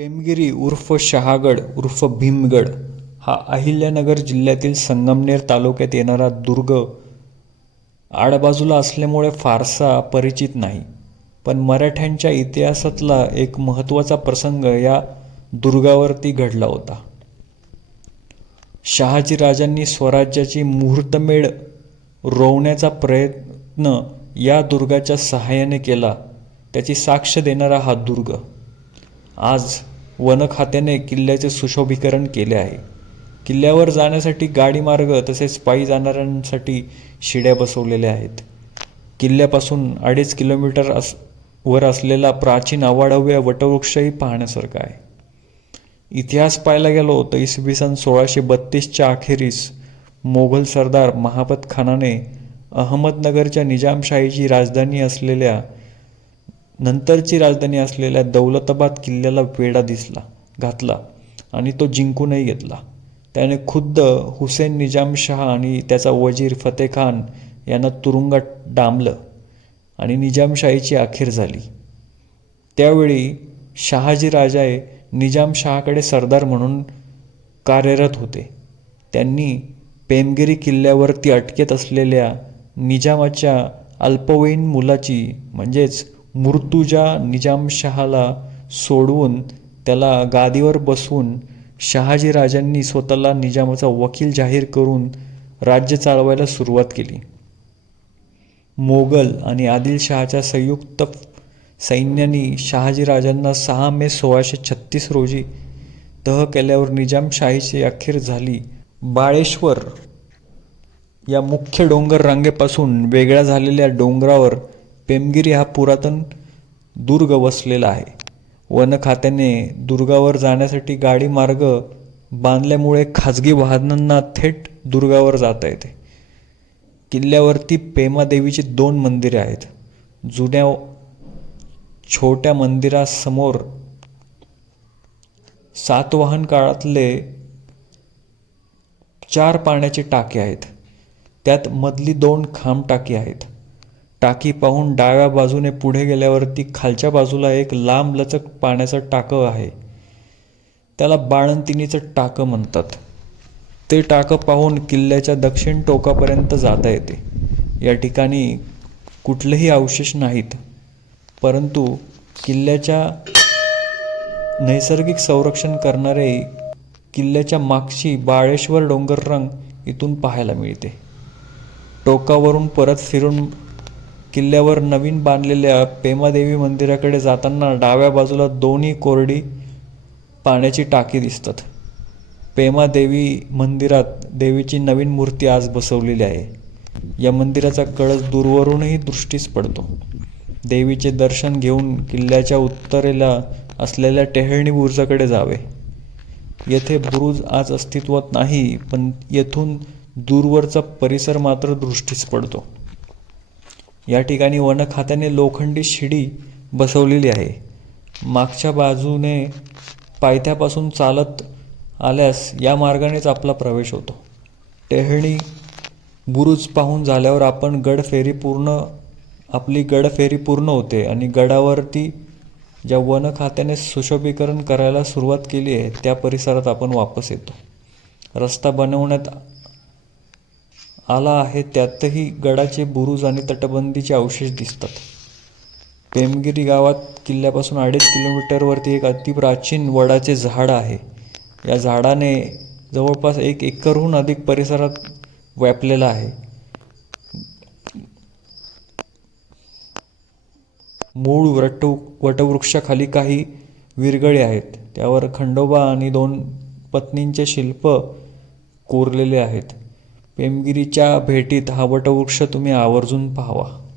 पेमगिरी उर्फ शहागड उर्फ भीमगड हा अहिल्यानगर जिल्ह्यातील संगमनेर तालुक्यात येणारा दुर्ग आडबाजूला असल्यामुळे फारसा परिचित नाही. पण मराठ्यांच्या इतिहासातला एक महत्त्वाचा प्रसंग या दुर्गावरती घडला होता. शहाजीराजांनी स्वराज्याची मुहूर्तमेळ रोवण्याचा प्रयत्न या दुर्गाच्या सहाय्याने केला. त्याची साक्ष देणारा हा दुर्ग. आज वन खात्याने किल्ल्याचे सुशोभीकरण केले आहे. किल्ल्यावर जाण्यासाठी गाडीमार्ग तसेच पायी जाणाऱ्यांसाठी शिड्या बसवलेल्या आहेत. किल्ल्यापासून अडीच किलोमीटर अस वर असलेला प्राचीन अवाढव्य वटवृक्षही पाहण्यासारखा आहे. इतिहास पाहायला गेलो तर इसवी सन सोळाशे बत्तीसच्या अखेरीस मोगल सरदार महापत खानाने अहमदनगरच्या निजामशाहीची राजधानी असलेल्या नंतरची राजधानी असलेल्या दौलताबाद किल्ल्याला वेढा दिसला घातला आणि तो जिंकूनही घेतला. त्याने खुद्द हुसेन निजामशहा आणि त्याचा वजीर फतेह खान यांना तुरुंगात डांबलं आणि निजामशाहीची अखेर झाली. त्यावेळी शहाजी राजाए निजामशहाकडे सरदार म्हणून कार्यरत होते. त्यांनी पेमगिरी किल्ल्यावरती अटकेत असलेल्या निजामाच्या अल्पवयीन मुलाची म्हणजेच मुर्तुजा निजामशहाला सोडवून त्याला गादीवर बसवून शहाजीराजांनी स्वतःला निजामाचा वकील जाहीर करून राज्य चालवायला सुरुवात केली. मोगल आणि आदिलशहाच्या संयुक्त सैन्याने शहाजीराजांना सहा मे सोळाशे छत्तीस रोजी तह केल्यावर निजामशाहीची अखेर झाली. बाळेश्वर या मुख्य डोंगर रांगेपासून वेगळ्या झालेल्या डोंगरावर पेमगिरी हा पुरातन दुर्ग वसलेला आहे. वन खात्याने दुर्गावर जाण्यासाठी गाडी मार्ग बांधल्यामुळे खाजगी वाहनांना थेट दुर्गावर जाता येते. किल्ल्यावरती पेमादेवीची दोन मंदिरे आहेत. जुन्या छोट्या मंदिरासमोर सातवाहन काळातले चार पाण्याचे टाके आहेत. त्यात मधली दोन खांब टाकी आहेत. टाकी पाहून डाव्या बाजूने पुढे गेल्यावरती खालच्या बाजूला एक लांब लचक पाण्याचं टाकं आहे. त्याला बाळंतिणीचं टाकं म्हणतात. ते टाकं पाहून किल्ल्याच्या दक्षिण टोकापर्यंत जाता येते. या ठिकाणी कुठलेही अवशेष नाहीत. परंतु किल्ल्याच्या नैसर्गिक संरक्षण करणारे किल्ल्याच्या मागची बाळेश्वर डोंगररंग इथून पाहायला मिळते. टोकावरून परत फिरून किल्ल्यावर नवीन बांधलेल्या पेमादेवी मंदिराकडे जाताना डाव्या बाजूला दोन्ही कोरडी पाण्याची टाकी दिसतात. पेमादेवी मंदिरात देवीची नवीन मूर्ती आज बसवलेली आहे. या मंदिराचा कळस दूरवरूनही दृष्टीस पडतो. देवीचे दर्शन घेऊन किल्ल्याच्या उत्तरेला असलेल्या टेहळणी बुरुजाकडे जावे. येथे बुरुज आज अस्तित्वात नाही पण येथून दूरवरचा परिसर मात्र दृष्टीस पडतो. या ठिकाणी वन खात्याने लोखंडी शिडी बसवलेली आहे. मागच्या बाजूने पायथ्यापासून चालत आल्यास या मार्गानेच आपला प्रवेश होतो. टेहणी बुरुज पाहून झाल्यावर आपण गडफेरी पूर्ण आपली गडफेरी पूर्ण होते आणि गडावरती ज्या वन खात्याने सुशोभीकरण करायला सुरुवात केली आहे त्या परिसरात आपण वापस येतो. रस्ता बनवण्यात आला आहे त्यातही गडाचे बुरुज आणि तटबंदीचे अवशेष दिसतात. पेमगिरी गावात किल्ल्यापासून अडीच किलोमीटरवरती एक अतिप्राचीन वडाचे झाड आहे. या झाडाने जवळपास एक एकरहून अधिक परिसरात व्यापलेला आहे. मूळ वट वटवृक्षाखाली काही विरगळे आहेत. त्यावर खंडोबा आणि दोन पत्नींचे शिल्प कोरलेले आहेत. पेमगिरीच्या भेटीत हा वटवृक्ष तुम्ही आवर्जून पाहावा.